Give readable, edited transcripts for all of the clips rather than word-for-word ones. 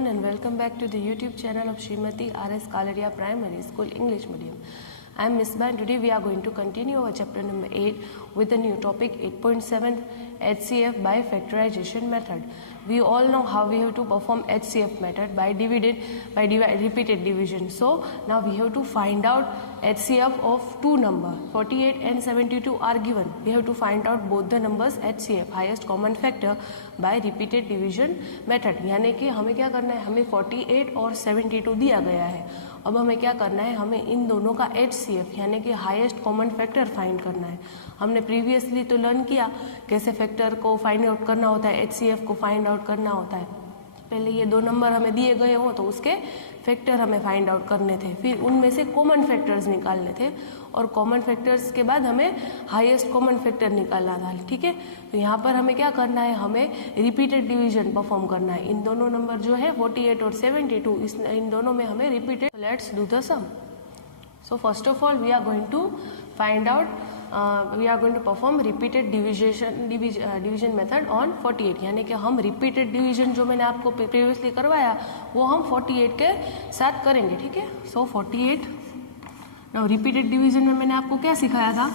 everyone and welcome back to the YouTube channel of Srimati R.S. Kalaria Primary School English Medium. I am Miss Ban. Today we are going to continue our chapter number 8 with a new topic 8.7 HCF by factorization method. We all know how we have to perform HCF method by repeated division. So now we have to find out HCF of two numbers 48 and 72 are given. We have to find out both the numbers HCF highest common factor by repeated division method. यानी कि हमें क्या करना है, हमें 48 और 72 दिया गया है. अब हमें क्या करना है, हमें इन दोनों का HCF यानी कि हाईएस्ट कॉमन फैक्टर फाइंड करना है. हमने प्रीवियसली तो लर्न किया कैसे फैक्टर को फाइंड आउट करना होता है, HCF को फाइंड आउट करना होता है. पहले ये दो नंबर हमें दिए गए हों तो उसके फैक्टर हमें फाइंड आउट करने थे, फिर उनमें से कॉमन फैक्टर्स निकालने थे और कॉमन फैक्टर्स के बाद हमें हाईएस्ट कॉमन फैक्टर निकालना था. ठीक है, तो यहाँ पर हमें क्या करना है, हमें रिपीटेड डिवीजन परफॉर्म करना है. इन दोनों नंबर जो है 48 और 72 इन दोनों में हमें repeated. Let's do the sum. So first of all we are going to find out we are going to perform repeated division method on 48. यानी कि हम repeated division जो मैंने आपको previously करवाया वो हम 48 के साथ करेंगे. ठीक है, so 48. now repeated division में मैंने आपको क्या सिखाया था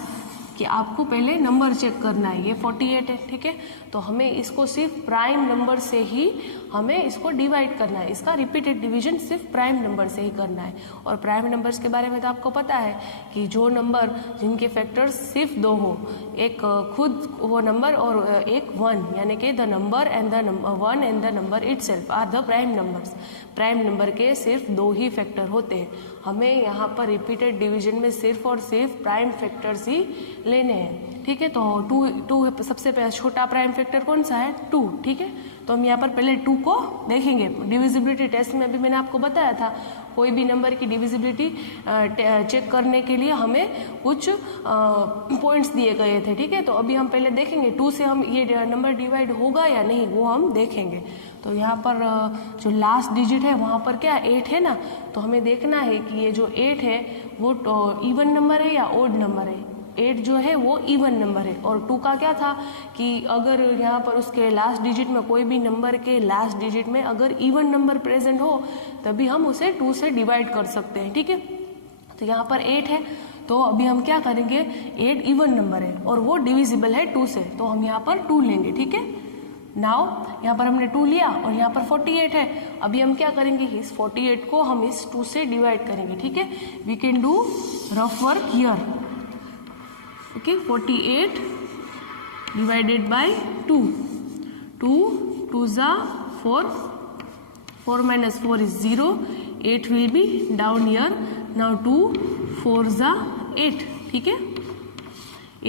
कि आपको पहले नंबर चेक करना है. ये 48 है, ठीक है, तो हमें इसको सिर्फ प्राइम नंबर से ही हमें इसको डिवाइड करना है. इसका रिपीटेड डिवीजन सिर्फ प्राइम नंबर से ही करना है. और प्राइम नंबर्स के बारे में तो आपको पता है कि जो नंबर जिनके फैक्टर्स सिर्फ दो हो, एक खुद वो नंबर और एक 1, यानी कि the number and the number 1 and the number itself are the prime numbers. Prime number के सिर्फ दो ही फैक्टर होते हैं. हमें यहाँ पर रिपीटेड डिवीजन में सिर्फ और सिर्फ प्राइम फैक्टर्स ही लेने हैं. ठीक है, तो टू सबसे पहले छोटा प्राइम फैक्टर कौन सा है, 2. ठीक है, तो हम यहाँ पर पहले 2 को देखेंगे. डिविजिबिलिटी टेस्ट में भी मैंने आपको बताया था कोई भी नंबर की डिविजिबिलिटी चेक करने के लिए हमें कुछ पॉइंट्स दिए गए थे. ठीक है, तो अभी हम पहले देखेंगे 2 से हम ये नंबर डिवाइड होगा या नहीं वो हम देखेंगे. तो यहाँ पर जो लास्ट डिजिट है वहाँ पर क्या 8 है ना, तो हमें देखना है कि ये जो 8 है वो इवन नंबर है या ओड नंबर है. 8 जो है वो इवन नंबर है और 2 का क्या था कि अगर यहाँ पर उसके लास्ट डिजिट में कोई भी नंबर के लास्ट डिजिट में अगर इवन नंबर प्रेजेंट हो तभी हम उसे 2 से डिवाइड कर सकते हैं. ठीक है, तो यहाँ पर 8 है तो अभी हम क्या करेंगे, 8 इवन नंबर है और वो डिविजिबल है 2 से, तो हम यहाँ पर 2 लेंगे. ठीक है, नाउ यहाँ पर हमने 2 लिया और यहाँ पर 48 है. अभी हम क्या करेंगे, इस 48 को हम इस 2 से डिवाइड करेंगे. ठीक है, we can do rough work here. Okay, 48 divided by 2. 2 जा 4, 4 minus 4 is 0. 8 will be down here. now 2 4 जा 8. ठीक है,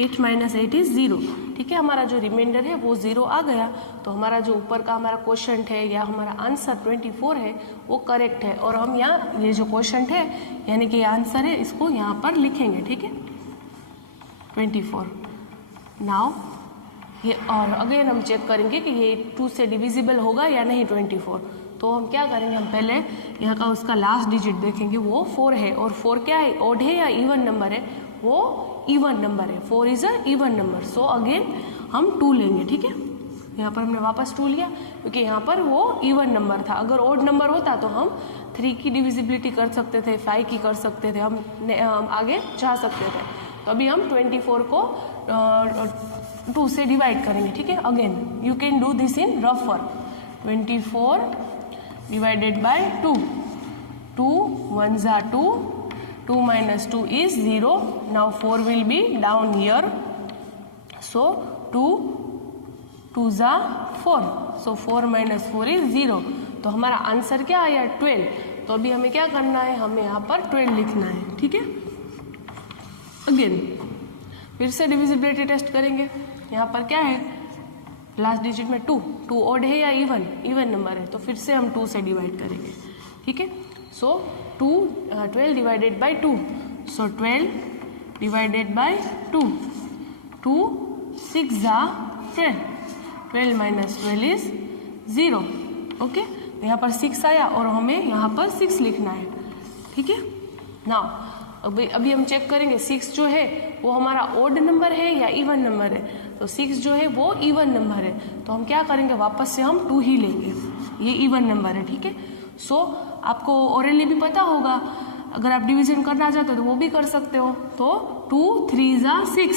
8 minus 8 is 0. ठीक है, हमारा जो रिमाइंडर है वो 0 आ गया. तो हमारा जो ऊपर का हमारा क्वेश्चन है या हमारा आंसर 24 है वो करेक्ट है. और हम यहाँ ये जो क्वेश्चन है यानी कि आंसर है इसको यहाँ पर लिखेंगे. ठीक है, 24. नाउ ये और अगेन हम चेक करेंगे कि ये 2 से डिविजिबल होगा या नहीं 24. तो हम क्या करेंगे, हम पहले यहाँ का उसका लास्ट डिजिट देखेंगे वो 4 है और 4 क्या है, ओड है या इवन नंबर है, वो इवन नंबर है. 4 is a even number. So again हम 2 लेंगे. ठीक है, यहाँ पर हमने वापस 2 लिया क्योंकि यहाँ पर वो इवन नंबर था. अगर ओड नंबर होता तो हम 3 की डिविजिबिलिटी कर सकते थे, 5 की कर सकते थे, हम आगे जा सकते थे. तो अभी हम 24 को 2 से डिवाइड करेंगे. ठीक है, again you can do this in rough work. 24 divided by 2. 2 1 जा 2. 2 minus 2 is 0. now 4 will be down here. so 2 जा 4. so 4 minus 4 is 0. तो हमारा आंसर क्या आया, 12. तो अभी हमें क्या करना है, हमें यहाँ पर 12 लिखना है. ठीक है, अगेन फिर से डिविजिबिलिटी टेस्ट करेंगे. यहाँ पर क्या है, लास्ट डिजिट में 2 ओड है या इवन नंबर है, तो फिर से हम 2 से डिवाइड करेंगे. ठीक है, सो 12 divided by 2. So 12 divided by 2. 2 6 जा 12. 12 minus 12 is 0. ओके, यहाँ पर 6 आया और हमें यहाँ पर 6 लिखना है. ठीक है, नाउ अभी हम चेक करेंगे 6 जो है वो हमारा ओड नंबर है या इवन नंबर है. तो 6 जो है वो इवन नंबर है, तो हम क्या करेंगे, वापस से हम 2 ही लेंगे. ये इवन नंबर है, ठीक है। सो आपको ओरली भी पता होगा, अगर आप डिवीजन करना चाहते हो तो वो भी कर सकते हो। तो 2 3 ज़ा 6,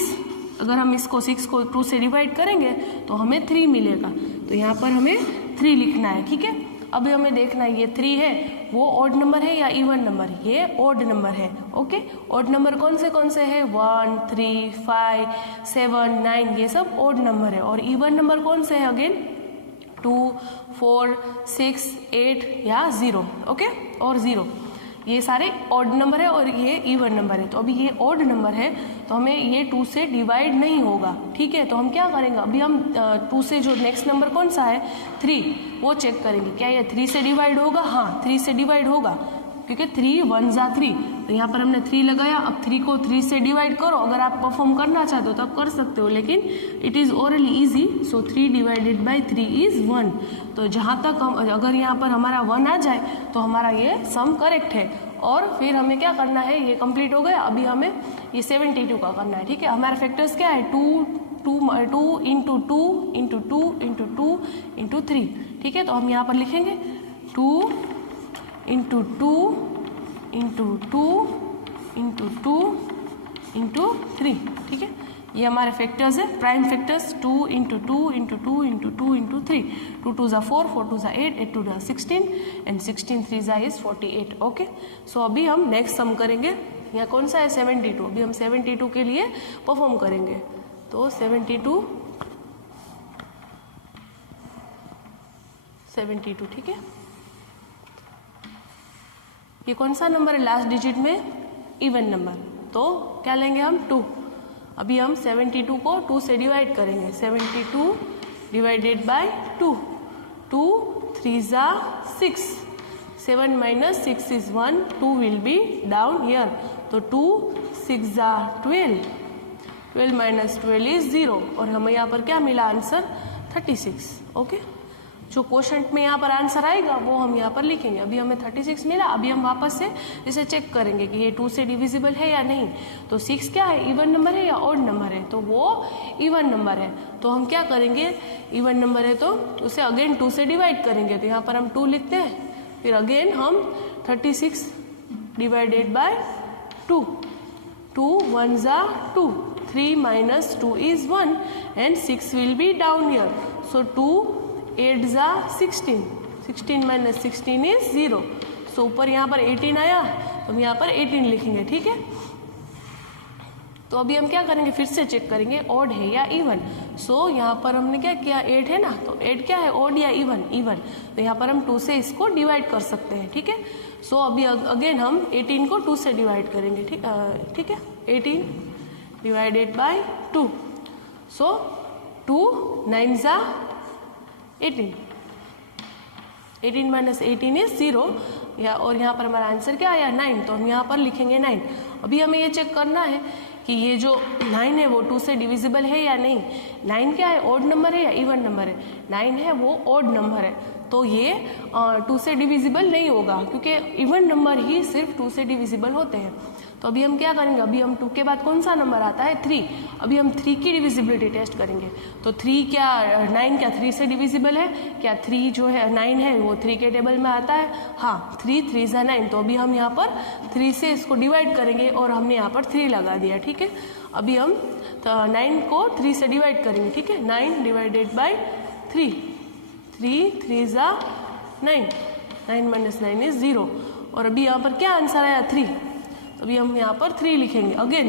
अगर हम इसको 6 को 2 से डिवाइड करेंगे तो हमें 3 मिलेगा। तो यहाँ पर हमें 3 लिखना है, ठीक है। अभी हमें देखना है ये 3 है वो ऑड नंबर है या इवन नंबर, ये ऑड नंबर है, ओके। ऑड नंबर कौन से हैं? 1 3 5 7 9, ये सब ऑड नंबर है। और इवन नंबर कौन से हैं? अगेन 2 4 6 8 या 0, ओके, और 0, ये सारे ऑड नंबर है और ये इवन नंबर है। तो अभी ये ऑड नंबर है तो हमें ये 2 से डिवाइड नहीं होगा, ठीक है। तो हम क्या करेंगे, अभी हम 2 से जो नेक्स्ट नंबर कौन सा है 3, वो चेक करेंगे क्या ये 3 से डिवाइड होगा। हाँ, 3 से डिवाइड होगा, क्योंकि 3 1 ज़ा 3, तो यहाँ पर हमने 3 लगाया। अब 3 को 3 से डिवाइड करो, अगर आप परफॉर्म करना चाहते हो तो आप कर सकते हो, लेकिन it is orally easy. So 3 divided by 3 is 1। तो जहाँ तक हम, अगर यहाँ पर हमारा 1 आ जाए तो हमारा ये सम करेक्ट है। और फिर हमें क्या करना है, ये कंप्लीट हो गया। अभी हमें ये 72 का करना है, ठीक है। हमारे फैक्टर्स क्या है, 2 इंटू 2 इंटू 2 इंटू 2 इंटू 3, ठीक है। तो हम यहाँ पर लिखेंगे 2 इंटू 2 इंटू 2 इंटू 2 इंटू 3, ठीक है। ये हमारे फैक्टर्स है, prime factors 2 into 2 into 2 into 2 into 3। 2 2 ज़ा 4, 4 2 ज़ा 8, 8 2 ज़ा 16 एंड 16 3 ज़ा इज 48, ओके। सो अभी हम नेक्स्ट सम करेंगे। यहाँ कौन सा है 72, अभी हम 72 के लिए परफॉर्म करेंगे। तो 72, ठीक है। ये कौन सा नंबर है लास्ट डिजिट में, इवन नंबर, तो क्या लेंगे हम 2। अभी हम 72 को 2 से डिवाइड करेंगे। 72 डिवाइडेड बाय 2, 2 3 ज़ा 6, 7 minus 6 is 1, 2 will be down here. तो 2 6 ज़ा 12, 12 माइनस 12 इज 0, और हमें यहाँ पर क्या मिला आंसर 36, ओके। जो क्वेश्चन में यहाँ पर आंसर आएगा वो हम यहाँ पर लिखेंगे। अभी हमें 36 मिला। अभी हम वापस से इसे चेक करेंगे कि ये 2 से डिविजिबल है या नहीं। तो 6 क्या है, इवन नंबर है या ऑड नंबर है, तो वो इवन नंबर है। तो हम क्या करेंगे, इवन नंबर है तो उसे अगेन 2 से डिवाइड करेंगे। तो यहाँ पर हम 2 लिखते हैं, फिर अगेन हम 36 डिवाइडेड बाय 2, 2 1 ज़ा 2, 3 minus 2 is 1 and 6 will be down here. So 2 8 ज़ा 16, 16 माइनस 16 इज 0। सो ऊपर यहाँ पर 18 आया तो हम यहाँ पर 18 लिखेंगे, ठीक है। तो अभी हम क्या करेंगे, फिर से चेक करेंगे ऑड है या इवन। सो यहाँ पर हमने क्या किया, 8 है ना, तो 8 क्या है, ऑड या इवन, इवन। तो यहाँ पर हम 2 से इसको डिवाइड कर सकते हैं, ठीक है। सो अभी अगेन हम 18 को 2 से डिवाइड करेंगे, ठीक है। 18 डिवाइडेड बाय 2, सो 2 9 ज़ा 18, 18 माइनस 18 इज 0, या और यहाँ पर हमारा आंसर क्या आया 9, तो हम यहाँ पर लिखेंगे 9। अभी हमें ये चेक करना है कि ये जो 9 है वो 2 से डिविजिबल है या नहीं। 9 क्या है, ऑड नंबर है या इवन नंबर है, 9 है वो ऑड नंबर है, तो ये 2 से डिविजिबल नहीं होगा, क्योंकि इवन नंबर ही सिर्फ 2 से डिविजिबल होते हैं। तो अभी हम क्या करेंगे, अभी हम 2 के बाद कौन सा नंबर आता है 3। अभी हम 3 की डिविजिबिलिटी टेस्ट करेंगे। तो 3 क्या 9 क्या 3 से डिविजिबल है क्या, 3 जो है 9 है वो 3 के टेबल में आता है, हाँ 3 3 ज़ा 9। तो अभी हम यहाँ पर 3 से इसको डिवाइड करेंगे और हमने यहाँ पर 3 लगा दिया, ठीक है। अभी हम 9 को 3 से डिवाइड करेंगे, ठीक है। 9 डिवाइडेड बाई 3, 3 3 ज़ा 9, 9 माइनस 9 इज 0, और अभी यहाँ पर क्या आंसर आया 3। तो अभी हम यहाँ पर 3 लिखेंगे। अगेन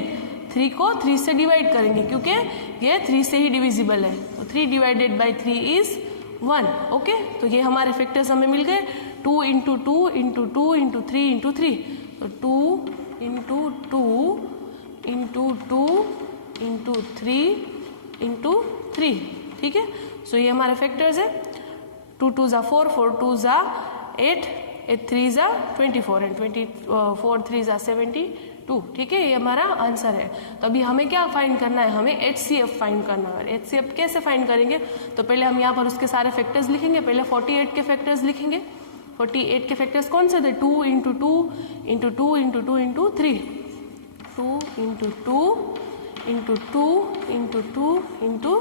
3 को 3 से डिवाइड करेंगे क्योंकि ये 3 से ही डिविजिबल है। तो 3 डिवाइडेड बाई 3 इज 1, ओके। तो ये हमारे फैक्टर्स हमें मिल गए, 2 इंटू 2 इंटू 2 इंटू 3 इंटू 3। तो 2 इंटू 2 इंटू 2 इंटू 3 इंटू 3, ठीक है। सो ये हमारे फैक्टर्स है। 2 2 ज़ा 4, 4 2 ज़ा 8, 8 3 ज़ा 24 एंड 24 3 ज़ा 72, ठीक है। ये हमारा आंसर है। तो अभी हमें क्या फाइंड करना है, हमें HCF फाइंड करना है। HCF कैसे फाइंड करेंगे, तो पहले हम यहाँ पर उसके सारे फैक्टर्स लिखेंगे। पहले 48 के फैक्टर्स लिखेंगे। 48 के फैक्टर्स कौन से थे, 2 into 2 into 2 into 2 into 3, 2 into 2 into 2 into 2 into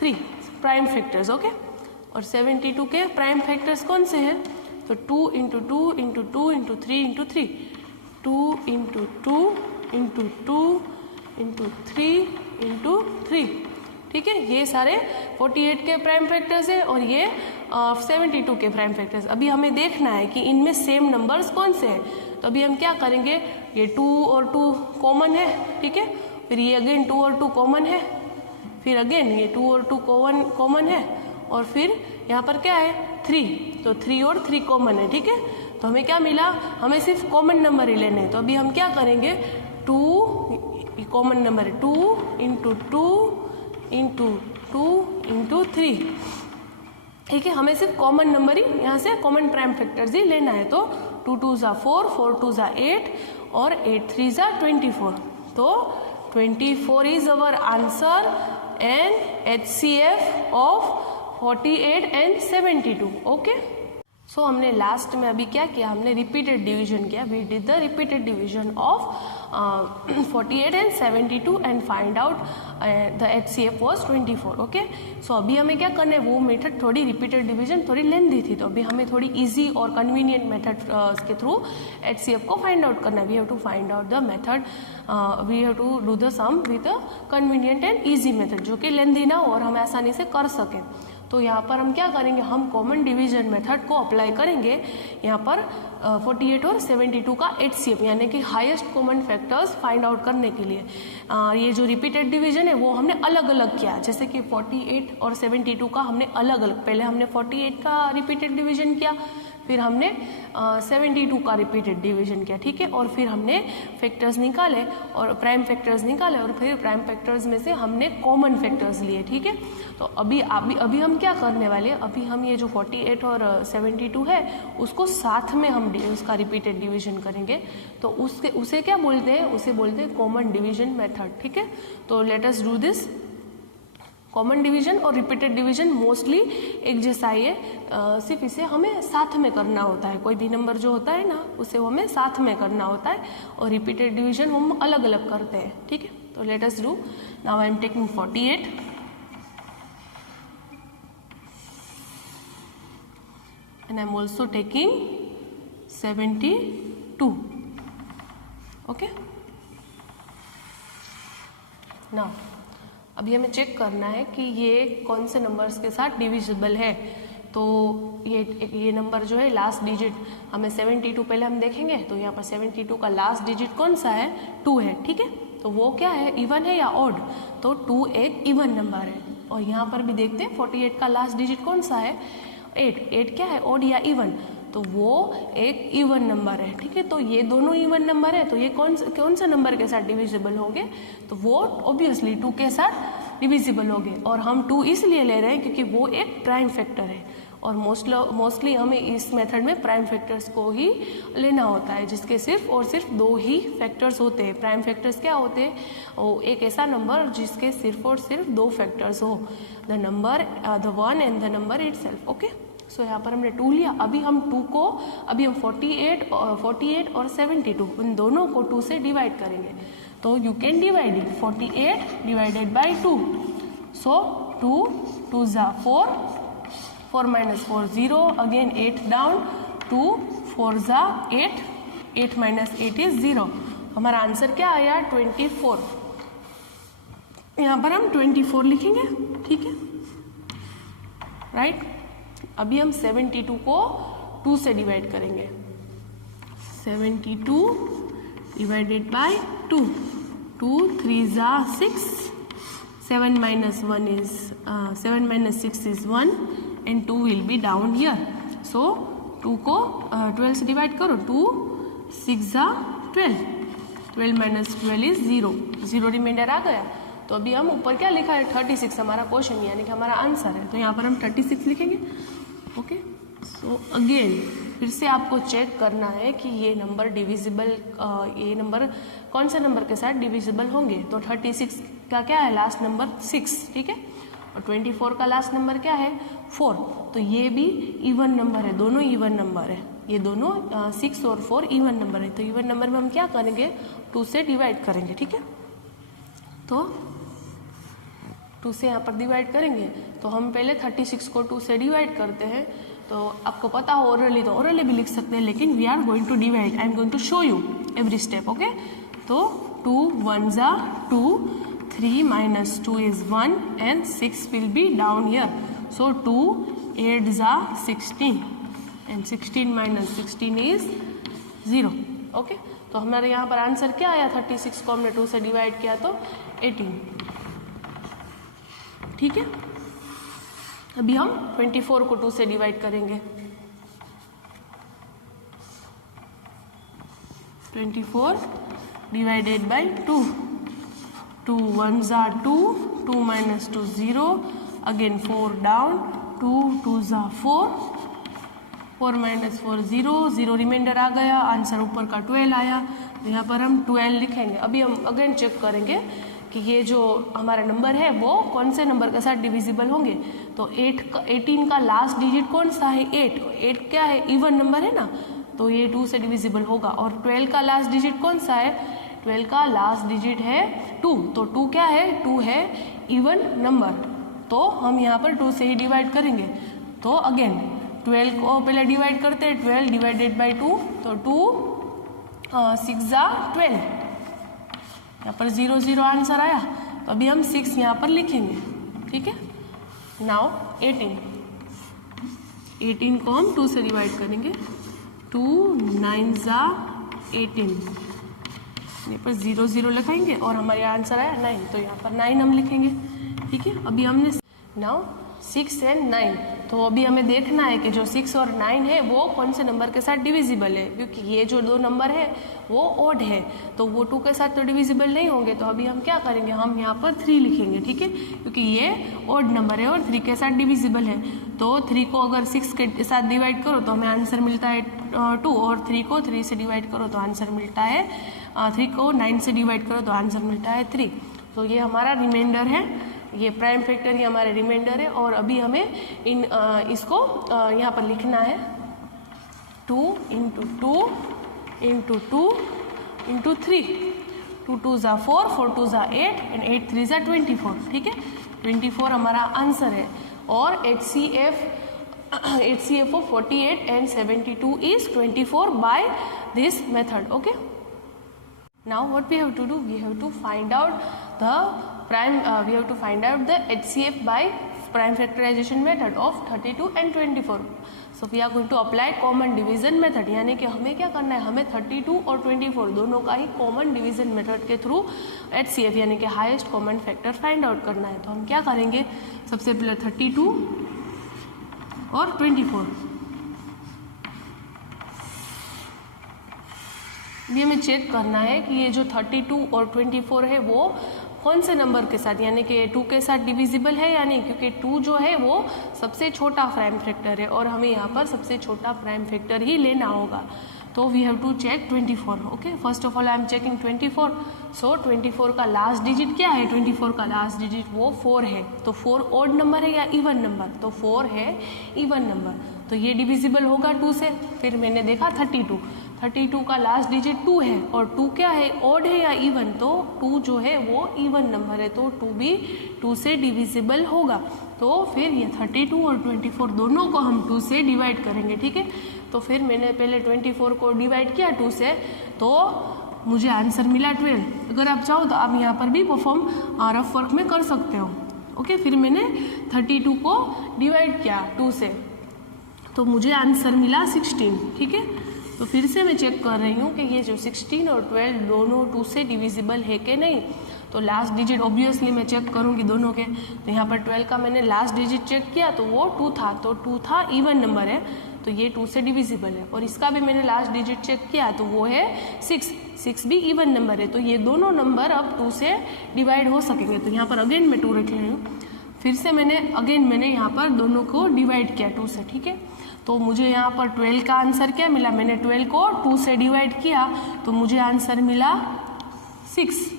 3 prime factors, okay. और 72 के प्राइम फैक्टर्स कौन से हैं? तो 2 into 2 into 2 into 3 into 3, 2 into 2 into 2 into 3 into 3, ठीक है। ये सारे 48 के प्राइम फैक्टर्स है और ये 72 के प्राइम फैक्टर्स। अभी हमें देखना है कि इनमें सेम नंबर्स कौन से हैं। तो अभी हम क्या करेंगे, ये 2 और 2 कॉमन है, ठीक है। फिर ये अगेन 2 और 2 कॉमन है, फिर अगेन ये 2 और 2 कॉमन है, और फिर यहाँ पर क्या है 3, तो 3 और 3 कॉमन है, ठीक है। तो हमें क्या मिला, हमें सिर्फ कॉमन नंबर ही लेने हैं। तो अभी हम क्या करेंगे, 2 कॉमन नंबर है, 2 इंटू 2 इंटू 2 इंटू 3, ठीक है। हमें सिर्फ कॉमन नंबर ही यहाँ से कॉमन प्राइम फैक्टर्स ही लेना है। तो 2 2 ज़ा 4, 4 2 ज़ा 8 और 8 3 ज़ा 24। तो 24 is our answer and HCF of 48 and 72। Okay, so हमने लास्ट में अभी क्या किया, हमने रिपीटेड डिवीजन किया। We did the repeated division of 48 and 72 and find out the HCF was 24। Okay, so अभी हमें क्या करना है, वो मेथड थोड़ी रिपीटेड डिवीजन थोड़ी लेंथी थी, तो अभी हमें थोड़ी इजी और कन्वीनियंट मेथड के थ्रू HCF को फाइंड आउट करना है। We have to find out the method, we have to do the sum with a convenient and easy method, जो कि लेंथी ना हो और हम आसानी से कर सकें। तो यहाँ पर हम क्या करेंगे, हम कॉमन डिवीजन मेथड को अप्लाई करेंगे यहाँ पर 48 और 72 का HCF यानी कि highest common factors find out करने के लिए। ये जो रिपीटेड डिवीजन है वो हमने अलग अलग किया, जैसे कि 48 और 72 का हमने अलग अलग, पहले हमने 48 का रिपीटेड डिवीजन किया, फिर हमने 72 का रिपीटेड डिवीजन किया, ठीक है। और फिर हमने फैक्टर्स निकाले और प्राइम फैक्टर्स निकाले और फिर प्राइम फैक्टर्स में से हमने कॉमन फैक्टर्स लिए, ठीक है। तो अभी हम क्या करने वाले हैं, अभी हम ये जो 48 और 72 है उसको साथ में हम उसका रिपीटेड डिवीजन करेंगे। तो उसे क्या बोलते हैं, उसे बोलते हैं कॉमन डिवीजन मेथड, ठीक है। तो let us do this. Common division और रिपीटेड डिवीजन मोस्टली एक जैसा ही है, सिर्फ इसे हमें साथ में करना होता है। कोई भी नंबर जो होता है ना उसे हमें साथ में करना होता है, और रिपीटेड डिवीजन हम अलग अलग करते हैं, ठीक है। तो let us do. Now I am taking 48 and I am also taking 72. Okay. Now, अभी हमें चेक करना है कि ये कौन से नंबर्स के साथ डिविजिबल है। तो ये नंबर जो है लास्ट डिजिट हमें 72 पहले हम देखेंगे। तो यहाँ पर 72 का लास्ट डिजिट कौन सा है, 2 है, ठीक है। तो वो क्या है, इवन है या ऑड, तो 2 एक इवन नंबर है। और यहाँ पर भी देखते हैं 48 का लास्ट डिजिट कौन सा है, 8 क्या है, ऑड या इवन, तो वो एक इवन नंबर है, ठीक है। तो ये दोनों इवन नंबर है, तो ये कौन सा नंबर के साथ डिविजिबल होंगे, तो वो ऑब्वियसली 2 के साथ डिविजिबल होंगे। और हम 2 इसलिए ले रहे हैं क्योंकि वो एक प्राइम फैक्टर है, और मोस्टली हमें इस मेथड में प्राइम फैक्टर्स को ही लेना होता है, जिसके सिर्फ और सिर्फ 2 ही फैक्टर्स होते हैं। प्राइम फैक्टर्स क्या होते हैं, वो एक ऐसा नंबर जिसके सिर्फ और सिर्फ 2 फैक्टर्स हो, the number the one and the number itself. Okay, so यहाँ पर हमने 2 लिया। अभी हम 2 को, अभी हम 48 और 72 उन दोनों को 2 से डिवाइड करेंगे। तो you can divide it, 48 divided by 2, सो 2 2 ज़ा 4, 4 minus 4 0, अगेन 8 डाउन, 2 4 ज़ा 8, 8 minus 8 is 0। हमारा आंसर क्या आया, 24। यहाँ पर हम 24 लिखेंगे, ठीक है, राइट। अभी हम 72 को 2 से डिवाइड करेंगे, 72 डिवाइडेड बाय 2, 2 3 ज़ा 6, 7 minus 1 is 7 minus 6 is 1 and 2 will be down here. So 2 को 12 से डिवाइड करो, 2 6 ज़ा 12, 12 minus 12 is 0, 0 रिमाइंडर आ गया। तो अभी हम ऊपर क्या लिखा है, 36 हमारा क्वेश्चन यानी कि हमारा आंसर है। तो यहाँ पर हम 36 लिखेंगे। ओके, सो अगेन फिर से आपको चेक करना है कि ये नंबर डिविजिबल, ये नंबर कौन से नंबर के साथ डिविजिबल होंगे। तो 36 का क्या है, लास्ट नंबर 6, ठीक है, और 24 का लास्ट नंबर क्या है, 4। तो ये भी इवन नंबर है, दोनों इवन नंबर है, ये दोनों 6 और 4 इवन नंबर है। तो इवन नंबर में हम क्या करेंगे, 2 से डिवाइड करेंगे, ठीक है। तो 2 से यहाँ पर डिवाइड करेंगे तो हम पहले 36 को 2 से डिवाइड करते हैं। तो आपको पता हो ओरली तो ओरली भी लिख सकते हैं, लेकिन we are going to divide, I am going to show you every step. Okay, तो 2 1 जा 2, 3 minus 2 is 1 and 6 will be down here. So 2 8 जा 16 and 16 minus 16 is 0. ओके, तो हमारे यहाँ पर आंसर क्या आया? 36 को हमने 2 से डिवाइड किया तो 18। ठीक है, अभी हम 24 को 2 से डिवाइड करेंगे। 24 डिवाइडेड बाई 2, 2 1 जा 2, 2 minus 2 0, again 4 down, 2 2 जा 4, 4 minus 4 0, 0 रिमाइंडर आ गया, आंसर ऊपर का 12 आया। तो यहाँ पर हम 12 लिखेंगे। अभी हम अगेन चेक करेंगे कि ये जो हमारा नंबर है वो कौन से नंबर के साथ डिविजिबल होंगे। तो 18 का लास्ट डिजिट कौन सा है? 8। 8 क्या है? इवन नंबर है ना, तो ये 2 से डिविजिबल होगा। और 12 का लास्ट डिजिट कौन सा है? 12 का लास्ट डिजिट है 2, तो 2 क्या है? 2 है इवन नंबर, तो हम यहाँ पर 2 से ही डिवाइड करेंगे। तो अगेन 12 को पहले डिवाइड करते हैं, 12 डिवाइडेड बाई 2, तो 2 6 जा 12, यहाँ पर 0 0 आंसर आया। तो अभी हम 6 यहाँ पर लिखेंगे। ठीक है, नाउ 18 को हम 2 से डिवाइड करेंगे, 2 9 जा 18, यहाँ पर 0 0 लगाएंगे और हमारे आंसर आया 9, तो यहाँ पर 9 हम लिखेंगे। ठीक है, अभी हमने नाउ 6 एंड 9, तो अभी हमें देखना है कि जो 6 और 9 है वो कौन से नंबर के साथ डिविजिबल है, क्योंकि ये जो 2 नंबर है वो ओड है, तो वो 2 के साथ तो डिविजिबल नहीं होंगे। तो अभी हम क्या करेंगे? हम यहाँ पर 3 लिखेंगे। ठीक है, क्योंकि ये ओड नंबर है और 3 के साथ डिविजिबल है। तो 3 को अगर 6 के साथ डिवाइड करो तो हमें आंसर मिलता है 2, और 3 को 3 से डिवाइड करो तो आंसर मिलता है 3 को 9 से डिवाइड करो तो आंसर मिलता है 3। तो ये हमारा रिमाइंडर है, ये प्राइम फैक्टर ही हमारे रिमाइंडर है। और अभी हमें इसको यहाँ पर लिखना है 2 इंटू 2 इंटू 2 इंटू 3, 2 2 जा 4, 4 2 जा 8 एंड 8 3 जा 24। ठीक है, 24 हमारा आंसर है। और HCF of 48 and 72 is 24 by this method. Okay, now what we have to do? We have to find out the we have to find out the HCF by prime factorization method of 32 and 24. So we are going to apply common division method, यानी कि हमें क्या करना है? हमें 32 और 24 दोनों का ही कॉमन डिवीजन मेथड के थ्रू HCF यानी कि highest common factor find out करना है। तो हम क्या करेंगे? सबसे पहले 32 और 24, ये हमें चेक करना है कि ये जो 32 और 24 है वो कौन से नंबर के साथ, यानी कि 2 के साथ डिविजिबल है या नहीं, क्योंकि 2 जो है वो सबसे छोटा प्राइम फैक्टर है और हमें यहाँ पर सबसे छोटा प्राइम फैक्टर ही लेना होगा। तो we have to check 24। Okay, first of all I am checking 24। So 24 का लास्ट डिजिट क्या है? 24 का लास्ट डिजिट वो 4 है, तो 4 ऑड नंबर है या इवन नंबर? तो 4 है इवन नंबर, तो ये डिविजिबल होगा 2 से। फिर मैंने देखा 32 का लास्ट डिजिट 2 है और 2 क्या है? ऑड है या इवन? तो 2 जो है वो इवन नंबर है, तो 2 भी 2 से डिविजिबल होगा। तो फिर ये 32 और 24 दोनों को हम 2 से डिवाइड करेंगे। ठीक है, तो फिर मैंने पहले 24 को डिवाइड किया 2 से, तो मुझे आंसर मिला 12। अगर आप चाहो तो आप यहाँ पर भी परफॉर्म रफ वर्क में कर सकते हो। ओके, फिर मैंने 32 को डिवाइड किया 2 से, तो मुझे आंसर मिला 16। ठीक है, तो फिर से मैं चेक कर रही हूँ कि ये जो 16 और 12 दोनों 2 से डिविजिबल है कि नहीं। तो लास्ट डिजिट ऑब्वियसली मैं चेक करूँगी दोनों के। तो यहाँ पर 12 का मैंने लास्ट डिजिट चेक किया तो वो 2 था, तो 2 था इवन नंबर है, तो ये 2 से डिविजिबल है। और इसका भी मैंने लास्ट डिजिट चेक किया तो वो है 6 भी इवन नंबर है, तो ये दोनों नंबर अब 2 से डिवाइड हो सकेंगे। तो यहाँ पर अगेन मैं 2 रख रही हूँ। फिर से मैंने यहाँ पर दोनों को डिवाइड किया 2 से। ठीक है, तो मुझे यहाँ पर 12 का आंसर क्या मिला? मैंने 12 को 2 से डिवाइड किया तो मुझे आंसर मिला 6।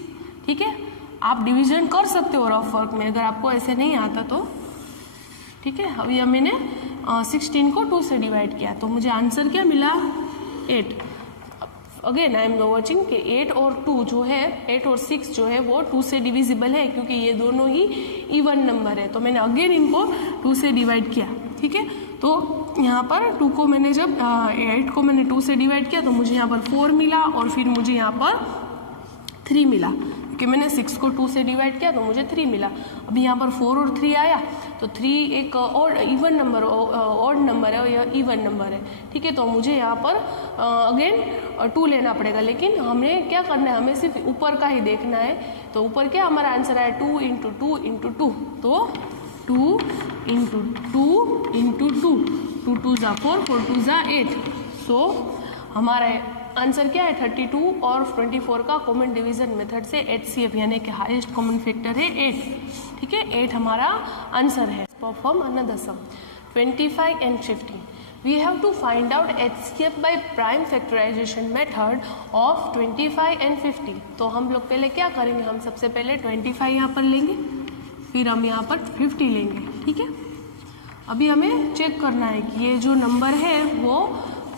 ठीक है, आप डिवीजन कर सकते हो रफ वर्क में अगर आपको ऐसे नहीं आता तो। ठीक है, अभी मैंने 16 को 2 से डिवाइड किया तो मुझे आंसर क्या मिला? 8। अगेन आई एम वॉचिंग कि 8 और 2 जो है, 8 और 6 जो है वो 2 से डिविजिबल है क्योंकि ये दोनों ही इवन नंबर है। तो मैंने अगेन इनको 2 से डिवाइड किया, ठीक है। तो यहाँ पर 2 को मैंने जब 8 को मैंने 2 से डिवाइड किया तो मुझे यहाँ पर 4 मिला और फिर मुझे यहाँ पर 3 मिला, कि मैंने 6 को 2 से डिवाइड किया तो मुझे 3 मिला। अभी यहाँ पर 4 और 3 आया तो 3 एक और इवन नंबर, ऑड नंबर है और यह इवन नंबर है, ठीक है। तो मुझे यहाँ पर अगेन 2 लेना पड़ेगा, लेकिन हमें क्या करना है, हमें सिर्फ ऊपर का ही देखना है। तो ऊपर क्या हमारा आंसर आया 2 इंटू 2 इंटू 2, तो 2 इंटू 2 इंटू 2, 2 2 ज़ा 4, 4 2 ज़ा 8। सो हमारा आंसर क्या है 32 और 24 का कॉमन डिवीजन मेथड से HCF यानी कि हाईएस्ट कॉमन फैक्टर है 8, ठीक है। 8 हमारा आंसर है। Perform another sum 25 and 15. We have to find out HCF by prime factorization method of 25 and 50. तो हम लोग पहले क्या करेंगे, हम सबसे पहले 25 यहाँ पर लेंगे, फिर हम यहाँ पर 50 लेंगे, ठीक है। अभी हमें चेक करना है कि ये जो नंबर है वो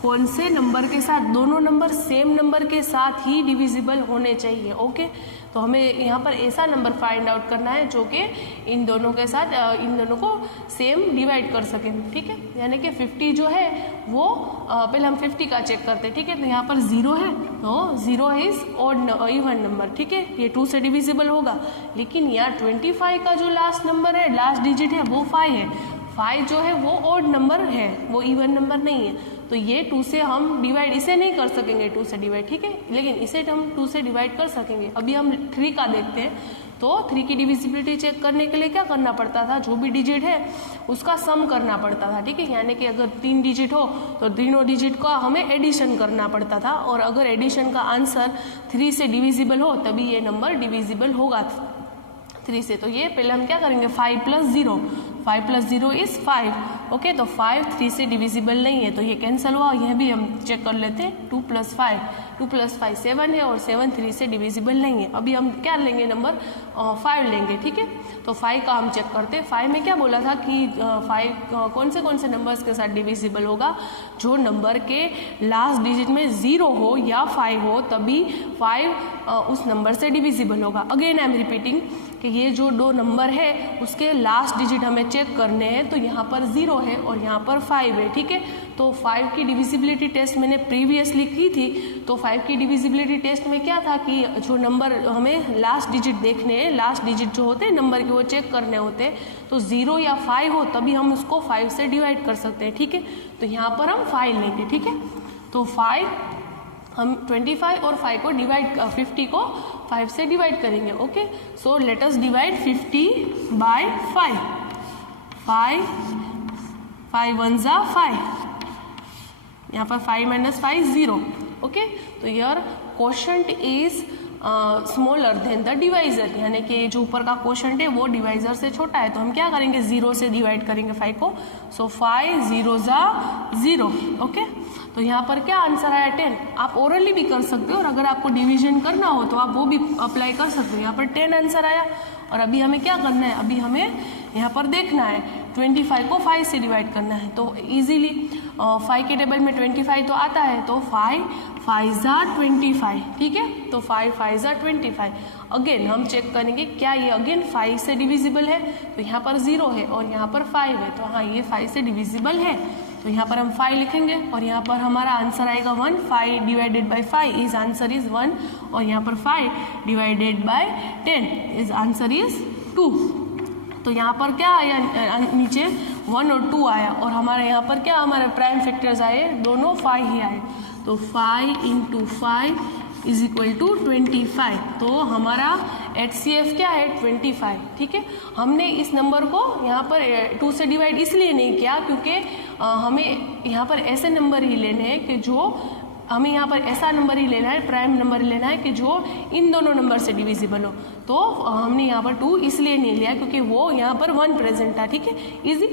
कौन से नंबर के साथ, दोनों नंबर सेम नंबर के साथ ही डिविजिबल होने चाहिए, ओके। तो हमें यहाँ पर ऐसा नंबर फाइंड आउट करना है जो कि इन दोनों के साथ, इन दोनों को सेम डिवाइड कर सकें, ठीक है। यानी कि 50 जो है वो पहले हम 50 का चेक करते हैं, ठीक है। तो यहाँ पर 0 है तो 0 इज ऑड इवन नंबर, ठीक है, ये 2 से डिविजिबल होगा। लेकिन यहाँ 25 का जो लास्ट नंबर है, लास्ट डिजिट है वो 5 है, 5 जो है वो ऑड नंबर है, वो इवन नंबर नहीं है। तो ये 2 से हम डिवाइड इसे नहीं कर सकेंगे 2 से डिवाइड, ठीक है, लेकिन इसे हम 2 से डिवाइड कर सकेंगे। अभी हम 3 का देखते हैं। तो 3 की डिविजिबिलिटी चेक करने के लिए क्या करना पड़ता था, जो भी डिजिट है उसका सम करना पड़ता था, ठीक है। यानी कि अगर 3 डिजिट हो तो तीनों डिजिट का हमें एडिशन करना पड़ता था, और अगर एडिशन का आंसर 3 से डिविजिबल हो तभी ये नंबर डिविजिबल होगा 3 से। तो ये पहले हम क्या करेंगे 5 + 0, 5 + 0 इज 5, ओके। तो 5 3 से डिविजिबल नहीं है तो ये कैंसिल हुआ। यह भी हम चेक कर लेते हैं, 2 + 5, 2 + 5 7 है और 7 3 से डिविजिबल नहीं है। अभी हम क्या लेंगे, नंबर 5 लेंगे, ठीक है। तो 5 का हम चेक करते हैं। 5 में क्या बोला था कि 5 कौन से नंबर्स के साथ डिविजिबल होगा, जो नंबर के लास्ट डिजिट में 0 हो या 5 हो तभी 5 उस नंबर से डिविजिबल होगा। अगेन आई एम रिपीटिंग कि ये जो 2 नंबर है उसके लास्ट डिजिट हमें चेक करने हैं। तो यहाँ पर 0 है और यहाँ पर 5 है, ठीक है। तो 5 की डिविजिबिलिटी टेस्ट मैंने प्रीवियसली की थी। तो 5 की डिविजिबिलिटी टेस्ट में क्या था कि जो नंबर हमें लास्ट डिजिट देखने हैं, लास्ट डिजिट जो होते हैं नंबर के वो चेक करने होते हैं, तो 0 या 5 हो तभी हम उसको 5 से डिवाइड कर सकते हैं, ठीक है। तो यहाँ पर हम 5 लेंगे, ठीक है। तो 5 हम 25 और 5 को डिवाइड, 50 को 5 से डिवाइड करेंगे, okay. So let us divide 50 by 5, 5 1 ज़ा 5, यहाँ पर 5 - 5 0, ओके। तो your quotient is smaller than the divisor, यानी कि जो ऊपर का क्वोशंट है वो डिवाइजर से छोटा है। तो हम क्या करेंगे 0 से डिवाइड करेंगे 5 को। सो 5 0 ज़ा 0, ओके। तो यहाँ पर क्या आंसर आया 10। आप ओरली भी कर सकते हो और अगर आपको डिवीजन करना हो तो आप वो भी अप्लाई कर सकते हो। यहाँ पर 10 आंसर आया। और अभी हमें क्या करना है, अभी हमें यहाँ पर देखना है 25 को 5 से डिवाइड करना है। तो इजीली 5 के टेबल में 25 तो आता है, तो 5 5 ज़ा 25, ठीक है। तो 5 5 ज़ा 25। अगेन हम चेक करेंगे क्या ये अगेन 5 से डिविजिबल है। तो यहाँ पर 0 है और यहाँ पर 5 है, तो हाँ ये 5 से डिविजिबल है। तो यहाँ पर हम 5 लिखेंगे और यहाँ पर हमारा आंसर आएगा 1। 5 divided by 5 is answer is 1 और यहाँ पर 5 divided by 10 is answer is 2। तो यहाँ पर क्या आया, नीचे 1 और 2 आया और हमारे यहाँ पर क्या हमारे प्राइम फैक्टर्स आए, दोनों 5 ही आए। तो 5 × 5 इज इक्वल टू 25। तो हमारा HCF क्या है 25, ठीक है। हमने इस नंबर को यहाँ पर 2 से डिवाइड इसलिए नहीं किया क्योंकि हमें यहाँ पर ऐसे नंबर ही लेने हैं कि जो हमें यहाँ पर ऐसा नंबर ही लेना है, प्राइम नंबर लेना है कि जो इन दोनों नंबर से डिविजिबल हो। तो हमने यहाँ पर 2 इसलिए नहीं लिया क्योंकि वो यहाँ पर 1 प्रेजेंट था, ठीक है। इजी।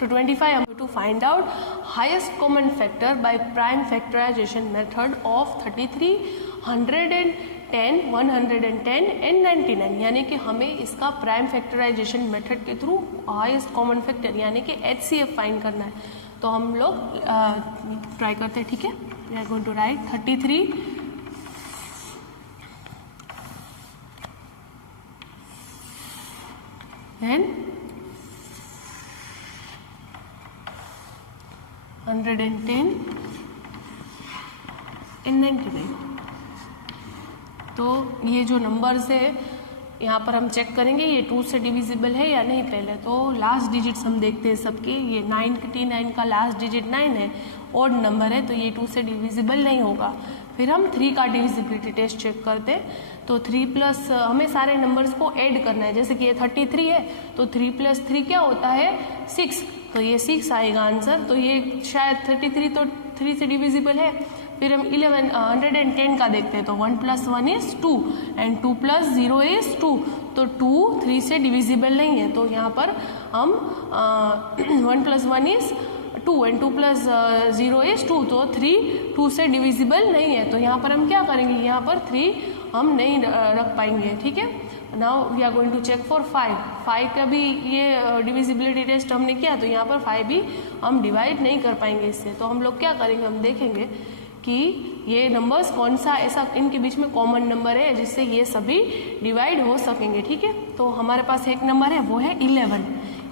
तो 25 हम to find out highest common factor by prime factorisation method of 33, 110, 110 and 99, यानी कि हमें इसका प्राइम फैक्टराइजेशन मेथड के थ्रू हाईएस्ट कॉमन फैक्टर यानी कि HCF फाइंड करना है। तो हम लोग ट्राई करते हैं, ठीक है। We are going to write 33 then 110 and 99। तो ये जो नंबर्स है यहाँ पर हम चेक करेंगे ये 2 से डिविजिबल है या नहीं। पहले तो लास्ट डिजिट्स हम देखते हैं सबके। ये 99 का लास्ट डिजिट 9 है, ऑड नंबर है, तो ये 2 से डिविजिबल नहीं होगा। फिर हम 3 का डिविजिबिलिटी टेस्ट चेक करते हैं। तो 3 प्लस हमें सारे नंबर्स को ऐड करना है। जैसे कि ये 33 है तो 3 प्लस 3 क्या होता है 6, तो ये 6 आएगा आंसर। तो ये शायद 33 तो 3 से डिविजिबल है। फिर हम 110 का देखते हैं। तो 1 + 1 = 2 एंड 2 + 0 = 2। तो 2 3 से डिविजिबल नहीं है। तो यहाँ पर हम 1 + 1 = 2 एंड 2 + 0 = 2। तो 3 2 से डिविजिबल नहीं है। तो यहाँ पर हम क्या करेंगे, यहाँ पर 3 हम नहीं रख पाएंगे। ठीक है, now we are going to check for 5 का भी ये डिविजिबिलिटी टेस्ट हमने किया। तो यहाँ पर 5 भी हम डिवाइड नहीं कर पाएंगे इससे। तो हम लोग क्या करेंगे, हम देखेंगे कि ये नंबर्स कौन सा ऐसा इनके बीच में कॉमन नंबर है जिससे ये सभी डिवाइड हो सकेंगे। ठीक है, तो हमारे पास एक नंबर है वो है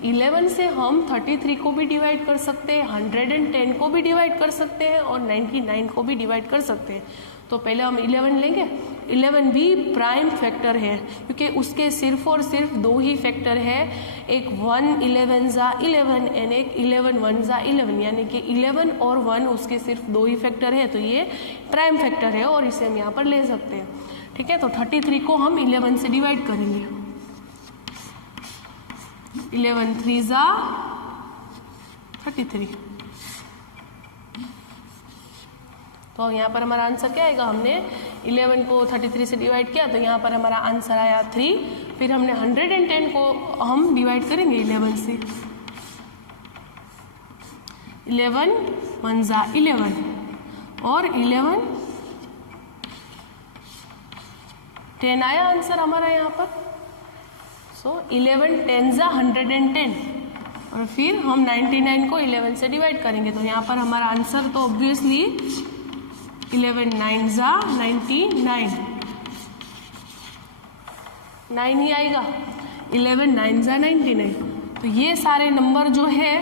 11 से हम 33 को भी डिवाइड कर सकते हैं, 110 को भी डिवाइड कर सकते हैं और 99 को भी डिवाइड कर सकते हैं। तो पहले हम 11 लेंगे। 11 भी प्राइम फैक्टर है क्योंकि उसके सिर्फ और सिर्फ 2 ही फैक्टर है, एक 1 11 एंड एक 11 1 11, यानी कि 11 और 1 उसके सिर्फ 2 ही फैक्टर है। तो ये प्राइम फैक्टर है और इसे हम यहाँ पर ले सकते हैं। ठीक है, तो 33 को हम 11 से डिवाइड करेंगे। 11 3 33। तो यहाँ पर हमारा आंसर क्या आएगा, हमने 11 को 33 से डिवाइड किया तो यहाँ पर हमारा आंसर आया 3। फिर हमने 110 को हम डिवाइड करेंगे 11 से। 11 1 11 और 11 10 आया आंसर हमारा यहाँ पर। सो 11 10 110 और फिर हम 99 को 11 से डिवाइड करेंगे। तो यहाँ पर हमारा आंसर तो ऑब्वियसली 11 9 99 9 ही आएगा। 11 9 99। तो ये सारे नंबर जो है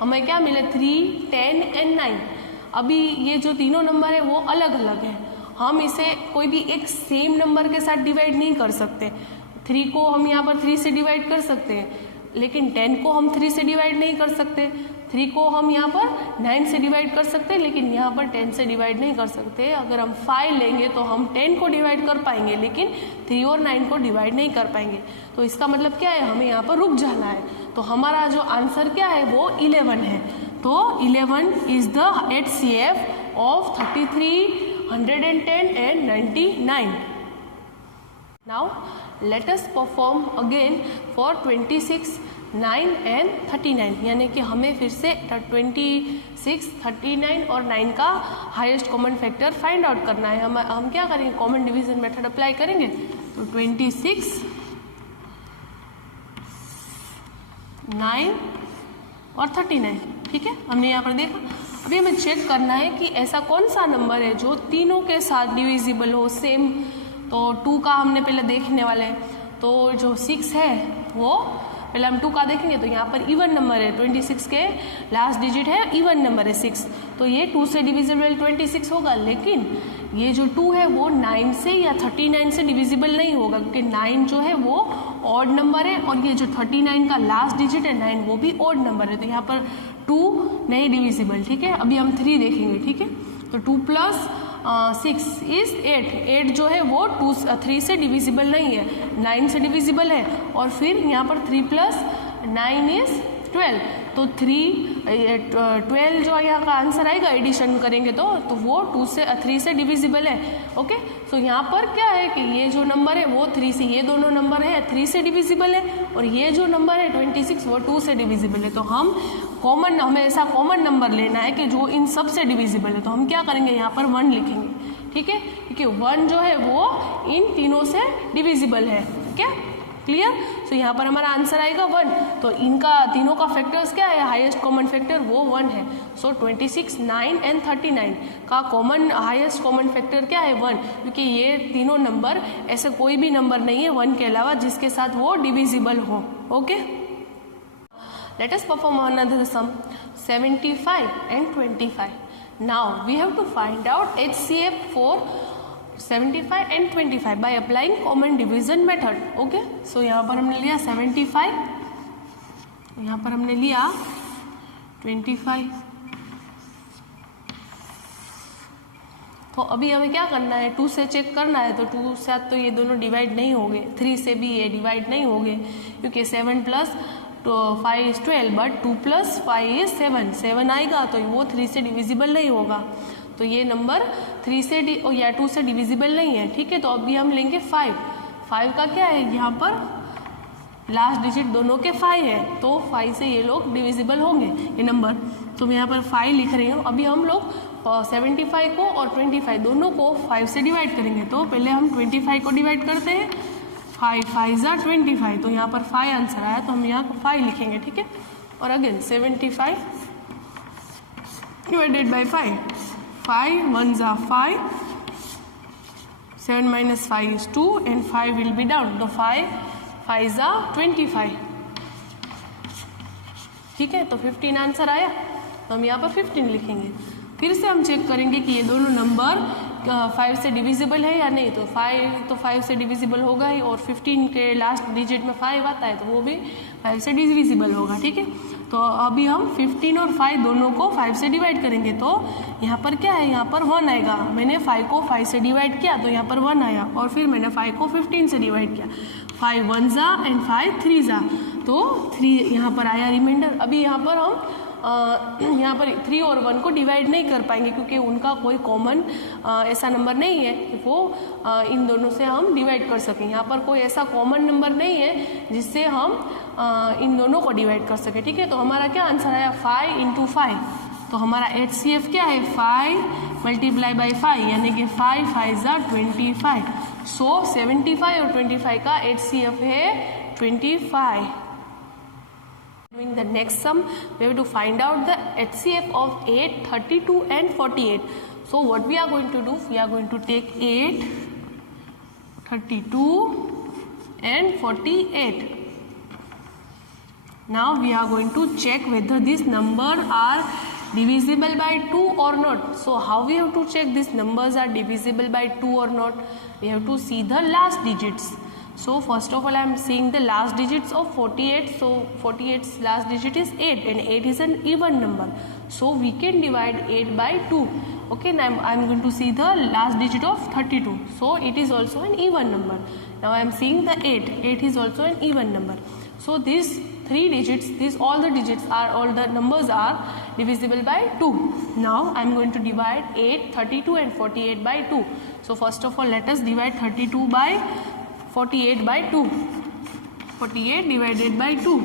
हमें क्या मिले 3 10 एंड 9। अभी ये जो तीनों नंबर है वो अलग अलग है, हम इसे कोई भी एक सेम नंबर के साथ डिवाइड नहीं कर सकते। 3 को हम यहाँ पर 3 से डिवाइड कर सकते हैं लेकिन 10 को हम 3 से डिवाइड नहीं कर सकते। 3 को हम यहाँ पर 9 से डिवाइड कर सकते हैं लेकिन यहाँ पर 10 से डिवाइड नहीं कर सकते। अगर हम 5 लेंगे तो हम 10 को डिवाइड कर पाएंगे लेकिन 3 और 9 को डिवाइड नहीं कर पाएंगे। तो इसका मतलब क्या है, हमें यहाँ पर रुक जाना है। तो हमारा जो आंसर क्या है वो 11 है। तो 11 is the HCF of 33, 110 and 99. Now let us perform again for 26, 9 and 39, यानी कि हमें फिर से 26, 39 और 9 का highest common factor find out करना है। हम क्या करेंगे, कॉमन डिवीजन मेथड अप्लाई करेंगे। तो 26, 9 और 39। ठीक है, हमने यहाँ पर देखा। अभी हमें चेक करना है कि ऐसा कौन सा नंबर है जो तीनों के साथ डिविजिबल हो सेम। तो 2 का हमने पहले देखने वाले हैं। तो जो 6 है वो पहले हम 2 का देखेंगे। तो यहाँ पर इवन नंबर है, 26 के लास्ट डिजिट है, इवन नंबर है 6। तो ये 2 से डिविजिबल 26 होगा। लेकिन ये जो 2 है वो 9 से या 39 से डिविजिबल नहीं होगा क्योंकि 9 जो है वो ऑड नंबर है और ये जो 39 का लास्ट डिजिट है 9 वो भी ऑड नंबर है। तो यहाँ पर 2 नहीं डिविजिबल। ठीक है, अभी हम 3 देखेंगे। ठीक है, तो 2 + 6 इज 8। 8 जो है वो 3 से डिविजिबल नहीं है, 9 से डिविजिबल है। और फिर यहाँ पर 3 + 9 इज 12। तो 12 जो यहाँ का आंसर आएगा एडिशन करेंगे तो वो 3 से डिविजिबल है। ओके, तो यहाँ पर क्या है कि ये जो नंबर है वो 3 से, ये दोनों नंबर है 3 से डिविजिबल है और ये जो नंबर है 26 वो 2 से डिविजिबल है। तो हमें ऐसा कॉमन नंबर लेना है कि जो इन सब से डिविजिबल है। तो हम क्या करेंगे, यहाँ पर 1 लिखेंगे। ठीक है, क्योंकि 1 जो है वो इन तीनों से डिविजिबल है। ठीक है, क्लियर। सो यहाँ पर हमारा आंसर आएगा 1। तो इनका तीनों का फैक्टर्स क्या है, हाईएस्ट कॉमन फैक्टर वो 1 है। सो 26, 9 एंड 39 का कॉमन हाईएस्ट कॉमन फैक्टर क्या है 1, क्योंकि ये तीनों नंबर ऐसे कोई भी नंबर नहीं है 1 के अलावा जिसके साथ वो डिविजिबल हो। Okay, let us perform another sum, 75 and 25. Now we have to find out HCF for 75 and 25 by applying common division method. Okay, so यहाँ पर हमने लिया 75, यहाँ पर हमने लिया 25। तो अभी हमें क्या करना है, 2 से चेक करना है। तो 2 से तो ये दोनों डिवाइड नहीं होंगे, 3 से भी ये डिवाइड नहीं होंगे, क्योंकि 7 plus 5 is 12, but 2 plus 5 is 7, 7 आएगा तो वो 3 से डिविजिबल नहीं होगा। तो ये नंबर 3 से या 2 से डिविजिबल नहीं है, ठीक है। तो अभी हम लेंगे 5। 5 का क्या है, यहाँ पर लास्ट डिजिट दोनों के 5 है, तो 5 से ये लोग डिविजिबल होंगे ये नंबर। तो मैं यहाँ पर 5 लिख रही हूँ। अभी हम लोग 75 को और 25 दोनों को 5 से डिवाइड करेंगे। तो पहले हम 25 को डिवाइड करते हैं, 5 5 = 25, तो यहाँ पर 5 आंसर आया, तो हम यहाँ 5 लिखेंगे, ठीक है। और again 75 divided by 5, 5 1 = 5, 7 - 5 is 2 and 5 will be down, तो 5 5 = 25, ठीक है। तो 15 आंसर आया, तो हम यहाँ पर 15 लिखेंगे। फिर से हम चेक करेंगे कि ये दोनों नंबर 5 से डिविजिबल है या नहीं। तो 5 से डिविजिबल होगा ही, और 15 के लास्ट डिजिट में 5 आता है, तो वो भी 5 से डिविजिबल होगा, ठीक है। तो अभी हम 15 और 5 दोनों को 5 से डिवाइड करेंगे। तो यहाँ पर क्या है, यहाँ पर 1 आएगा। मैंने 5 को 5 से डिवाइड किया तो यहाँ पर 1 आया, और फिर मैंने 5 को 15 से डिवाइड किया, 5 1 ज़ा एंड 5 3 ज़ा, तो 3 यहाँ पर आया रिमाइंडर। अभी यहाँ पर हम यहाँ पर 3 और 1 को डिवाइड नहीं कर पाएंगे, क्योंकि उनका कोई कॉमन ऐसा नंबर नहीं है कि वो इन दोनों से हम डिवाइड कर सकें। यहाँ पर कोई ऐसा कॉमन नंबर नहीं है जिससे हम इन दोनों को डिवाइड कर सकें, ठीक है। तो हमारा क्या आंसर आया, 5 × 5। तो हमारा HCF क्या है, 5 × 5, यानी कि 5 5 = 25। सो 75 और 25 का HCF है 25। Doing the next sum, we have to find out the HCF of 8, 32 and 48. So what we are going to do, we are going to take 8, 32 and 48. Now we are going to check whether these numbers are divisible by 2 or not. So how we have to check these numbers are divisible by 2 or not? We have to see the last digits. So first of all I am seeing the last digits of 48. So 48's last digit is 8, and 8 is an even number. So we can divide 8 by 2. Okay, now I am going to see the last digit of 32. So it is also an even number. Now I am seeing the 8. 8 is also an even number. So these 3 digits, all the numbers are divisible by 2. Now I am going to divide 8, 32 and 48 by 2. So first of all let us divide 32 by 48 by 2. 48 divided by 2.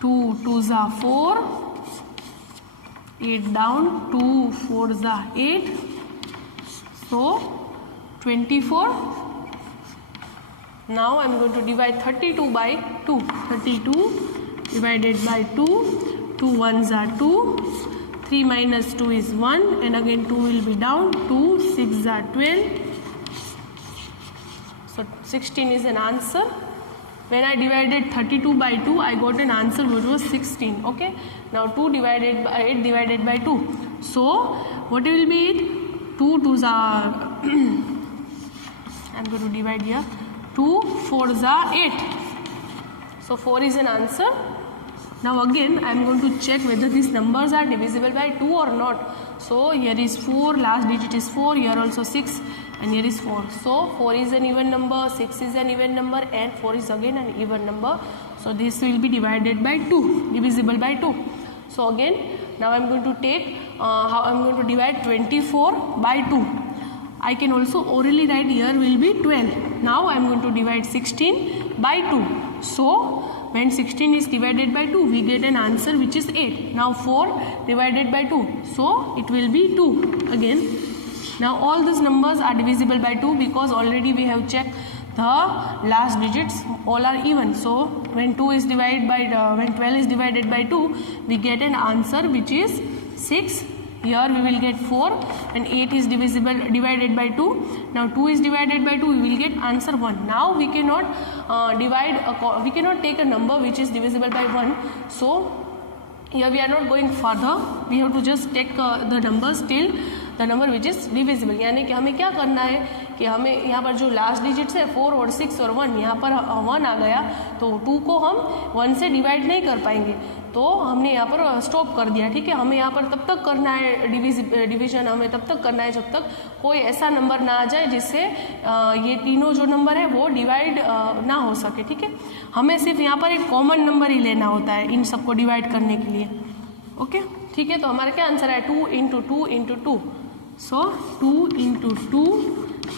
2 2s are 4. 8 down. 2 4s are 8. So 24. Now I am going to divide 32 by 2. 32 divided by 2. 2 1s are 2. 3 minus 2 is 1, and again 2 will be down. 2 6s are 12. So 16 is an answer. When I divided 32 by 2, I got an answer which was 16. Okay. Now 2 divided by 8 divided by 2. So what will be it? 2 2s are I am going to divide here. 2 4s are 8. So 4 is an answer. Now again I am going to check whether these numbers are divisible by 2 or not. So here is 4, last digit is 4, here also 6, and here is 4. So 4 is an even number, 6 is an even number, and 4 is again an even number. So this will be divided by 2, divisible by 2. So again now I am going to take how I am going to divide 24 by 2. I can also orally write here will be 12. Now I am going to divide 16 by 2. So when 16 is divided by 2, we get an answer which is 8. Now 4 divided by 2, so it will be 2 again. Now all these numbers are divisible by 2 because already we have checked the last digits all are even. So when 12 is divided by 2, we get an answer which is 6. Here we will get 4, and 8 is divided by 2. Now 2 is divided by 2, we will get answer 1. Now we cannot we cannot take a number which is divisible by 1. So here we are not going further. We have to just take the numbers till the number which is divisible. यानी कि हमें क्या करना है कि हमें यहाँ पर जो लास्ट डिजिट्स है 4 और 6 और 1, यहाँ पर 1 आ गया तो 2 को हम 1 से डिवाइड नहीं कर पाएंगे, तो हमने यहाँ पर स्टॉप कर दिया. ठीक है, हमें यहाँ पर तब तक करना है डिवीजन, हमें तब तक करना है जब तक कोई ऐसा नंबर ना आ जाए जिससे ये तीनों जो नंबर है वो डिवाइड ना हो सके. ठीक है, हमें सिर्फ यहाँ पर एक कॉमन नंबर ही लेना होता है इन सबको डिवाइड करने के लिए. ओके, ठीक है, तो हमारा क्या आंसर है 2 इंटू 2 इंटू 2. सो 2 इंटू 2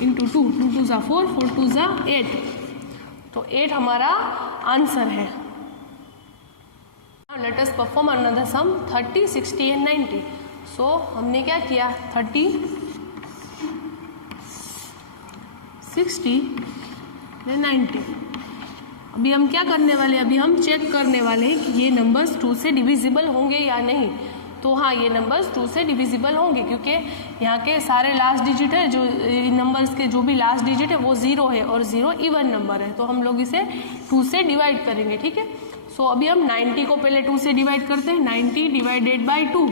इंटू 2, 2 2 ज़ा 4, 4 2 ज़ा 8, तो 8 हमारा आंसर है. Let us perform another sum 30, 60 and 90. So हमने क्या किया 30, 60 90. अभी हम क्या करने वाले हैं, अभी हम चेक करने वाले हैं कि ये नंबर्स 2 से डिविजिबल होंगे या नहीं. तो हाँ, ये नंबर्स 2 से डिविजिबल होंगे क्योंकि यहाँ के सारे लास्ट डिजिट है, जो नंबर्स के जो भी लास्ट डिजिट है वो 0 है और 0 इवन नंबर है, तो हम लोग इसे 2 से डिवाइड करेंगे. ठीक है, सो अभी हम 90 को पहले 2 से डिवाइड करते हैं. 90 डिवाइडेड बाई 2,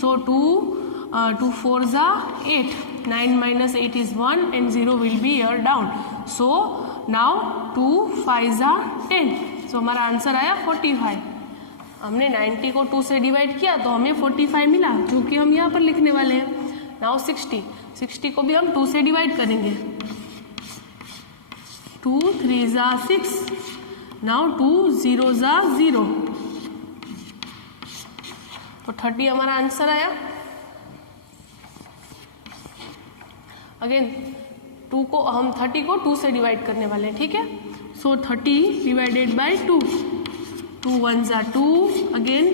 सो 2 4 ज़ा 8, 9 minus 8 is 1 and 0 will be year down. So now 2 5 ज़ा 10, सो हमारा आंसर आया 45. हमने 90 को 2 से डिवाइड किया तो हमें 45 मिला, जो कि हम यहाँ पर लिखने वाले हैं. नाउ 60 को भी हम 2 से डिवाइड करेंगे. 2 3 ज़ा 6, नाउ 2 0 ज़ा 0, तो 30 हमारा आंसर आया. अगेन 2 को हम 30 को 2 से डिवाइड करने वाले हैं. ठीक है, सो 30 डिवाइडेड बाई 2, 2 1 ज़ा 2, again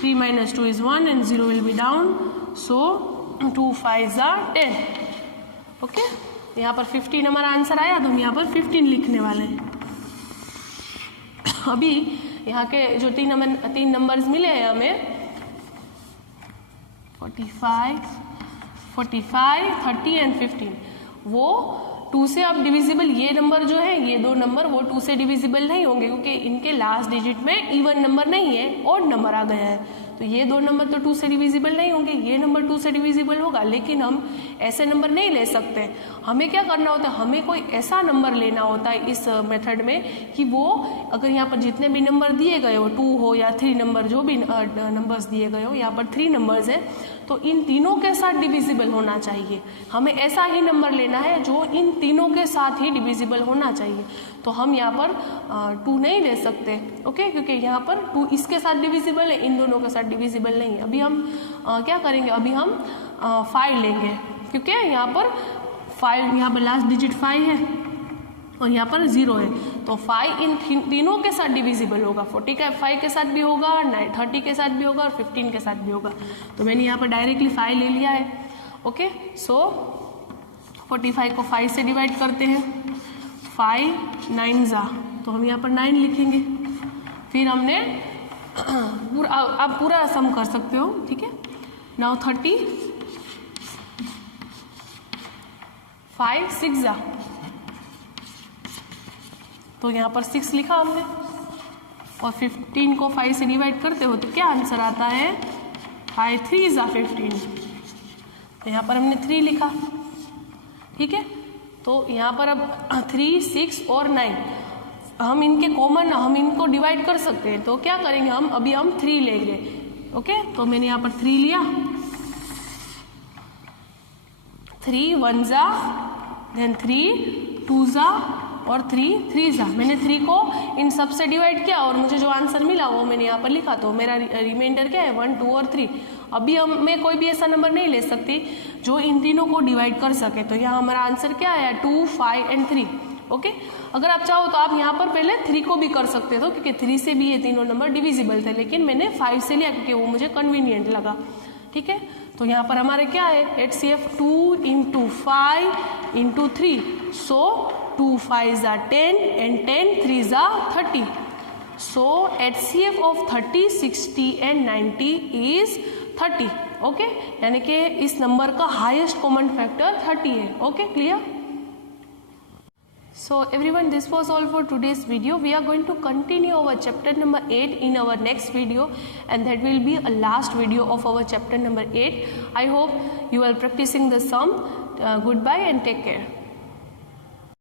3 minus 2 is 1 and 0 will be down, so 2 5 ज़ा 10. ओके, यहाँ पर 15 हमारा आंसर आया, तो हम यहाँ पर 15 लिखने वाले हैं. अभी यहाँ के जो तीन नंबर्स मिले हैं हमें 45, 30 एंड 15, वो 2 से अब डिविजिबल, ये नंबर जो है, ये दो नंबर वो 2 से डिविजिबल नहीं होंगे क्योंकि इनके लास्ट डिजिट में इवन नंबर नहीं है, ऑड नंबर आ गया है, तो ये दो नंबर तो 2 से डिविजिबल नहीं होंगे. ये नंबर 2 से डिविजिबल होगा, लेकिन हम ऐसे नंबर नहीं ले सकते. हमें क्या करना होता है, हमें कोई ऐसा नंबर लेना होता है इस मेथड में कि वो अगर यहाँ पर जितने भी नंबर दिए गए हो, 2 हो या 3 नंबर, जो भी नंबर्स दिए गए हो, यहाँ पर 3 नंबर्स हैं, तो इन तीनों के साथ डिविजिबल होना चाहिए. हमें ऐसा ही नंबर लेना है जो इन तीनों के साथ ही डिविजिबल होना चाहिए. तो हम यहाँ पर 2 नहीं ले सकते. ओके, क्योंकि यहाँ पर 2 इसके साथ डिविजिबल है, इन दोनों के साथ डिविजिबल नहीं है. अभी हम क्या करेंगे, अभी हम 5 लेंगे क्योंकि यहाँ पर 5, यहाँ पर लास्ट डिजिट 5 है और यहाँ पर 0 है, तो 5 इन तीनों के साथ डिविजिबल होगा. 45 के साथ भी होगा, 30 के साथ भी होगा और 15 के साथ भी होगा. तो मैंने यहाँ पर डायरेक्टली 5 ले लिया है. ओके, सो 45 को 5 से डिवाइड करते हैं. 5 9 ज़ा, तो हम यहाँ पर 9 लिखेंगे. फिर हमने आप पूरा सम कर सकते हो. ठीक है, नाउ 30, 5 6 ज़ा, तो यहाँ पर 6 लिखा हमने, और 15 को 5 से डिवाइड करते हो तो क्या आंसर आता है 5 3 ज़ा 15, तो यहाँ पर हमने 3 लिखा. ठीक है, तो यहाँ पर अब 3 6 और 9 हम इनके कॉमन, हम इनको डिवाइड कर सकते हैं. तो क्या करेंगे हम, अभी हम 3 लेंगे. ओके, तो मैंने यहाँ पर 3 लिया. 3 1 ज़ा, देन 3 2 ज़ा और 3 3 ज़ा. मैंने 3 को इन सब से डिवाइड किया और मुझे जो आंसर मिला वो मैंने यहाँ पर लिखा. तो मेरा रिमाइंडर क्या है 1 2 और 3. अभी मैं कोई भी ऐसा नंबर नहीं ले सकती जो इन तीनों को डिवाइड कर सके. तो यहाँ हमारा आंसर क्या आया 2 5 एंड 3. ओके, अगर आप चाहो तो आप यहाँ पर पहले 3 को भी कर सकते थे क्योंकि 3 से भी ये तीनों नंबर डिविजिबल थे, लेकिन मैंने 5 से लिया क्योंकि वो मुझे कन्वीनियंट लगा. ठीक है, तो यहाँ पर हमारे क्या है HCF 2 into 5 into 3, so 2 5s are 10 and 10 3s are 30. So HCF of 30, 60 and 90 is 30. Okay, यानी कि इस नंबर का हाईएस्ट कॉमन फैक्टर 30 है. Okay, clear? So everyone, this was all for today's video. We are going to continue our chapter number 8 in our next video, and that will be a last video of our chapter number 8. I hope you are practicing the sum. Goodbye and take care.